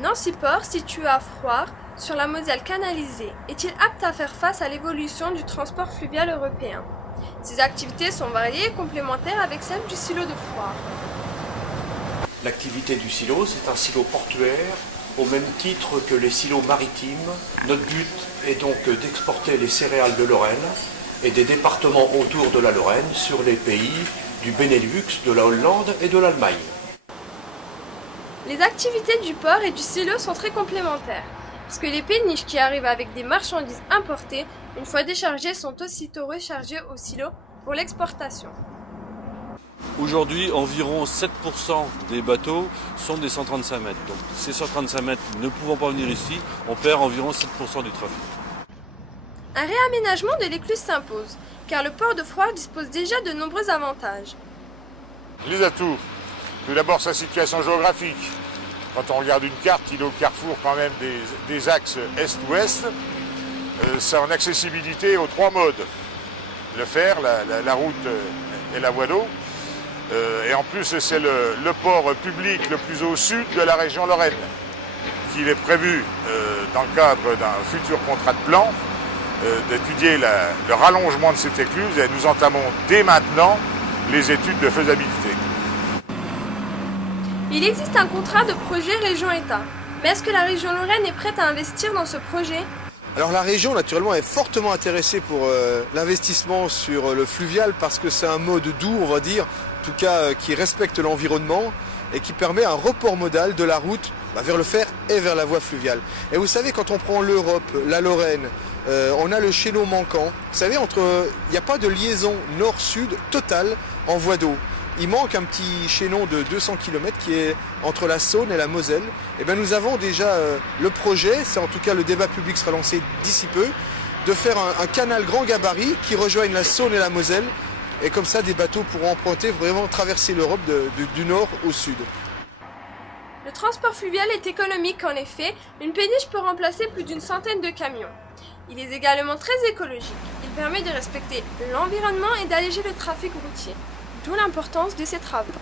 Nancy Port, situé à Froid, sur la Moselle canalisée, est-il apte à faire face à l'évolution du transport fluvial européen? Ses activités sont variées et complémentaires avec celles du silo de Froid. L'activité du silo, c'est un silo portuaire au même titre que les silos maritimes. Notre but est donc d'exporter les céréales de Lorraine et des départements autour de la Lorraine sur les pays du Benelux, de la Hollande et de l'Allemagne. Les activités du port et du silo sont très complémentaires, parce que les péniches qui arrivent avec des marchandises importées, une fois déchargées, sont aussitôt rechargées au silo pour l'exportation. Aujourd'hui, environ 7% des bateaux sont des 135 mètres. Donc ces 135 mètres ne pouvant pas venir ici, on perd environ 7% du trafic. Un réaménagement de l'écluse s'impose, car le port de Froid dispose déjà de nombreux avantages. Les atouts. Tout d'abord sa situation géographique. Quand on regarde une carte, il est au carrefour quand même des axes est-ouest. Son accessibilité aux trois modes. Le fer, la route et la voie d'eau. Et en plus, c'est le port public le plus au sud de la région Lorraine, qu'il est prévu, dans le cadre d'un futur contrat de plan, d'étudier le rallongement de cette écluse, et nous entamons dès maintenant les études de faisabilité. Il existe un contrat de projet région-État, mais est-ce que la région Lorraine est prête à investir dans ce projet? Alors la région naturellement est fortement intéressée pour l'investissement sur le fluvial parce que c'est un mode doux, on va dire, en tout cas qui respecte l'environnement et qui permet un report modal de la route vers le fer et vers la voie fluviale. Et vous savez, quand on prend l'Europe, la Lorraine, on a le chaînon manquant. Vous savez, il n'y a pas de liaison nord-sud totale en voie d'eau. Il manque un petit chaînon de 200 km qui est entre la Saône et la Moselle. Et bien nous avons déjà le projet, c'est en tout cas le débat public sera lancé d'ici peu, de faire un canal grand gabarit qui rejoigne la Saône et la Moselle. Et comme ça, des bateaux pourront emprunter, vraiment traverser l'Europe du nord au sud. Le transport fluvial est économique en effet, une péniche peut remplacer plus d'une centaine de camions. Il est également très écologique, il permet de respecter l'environnement et d'alléger le trafic routier, d'où l'importance de ces travaux.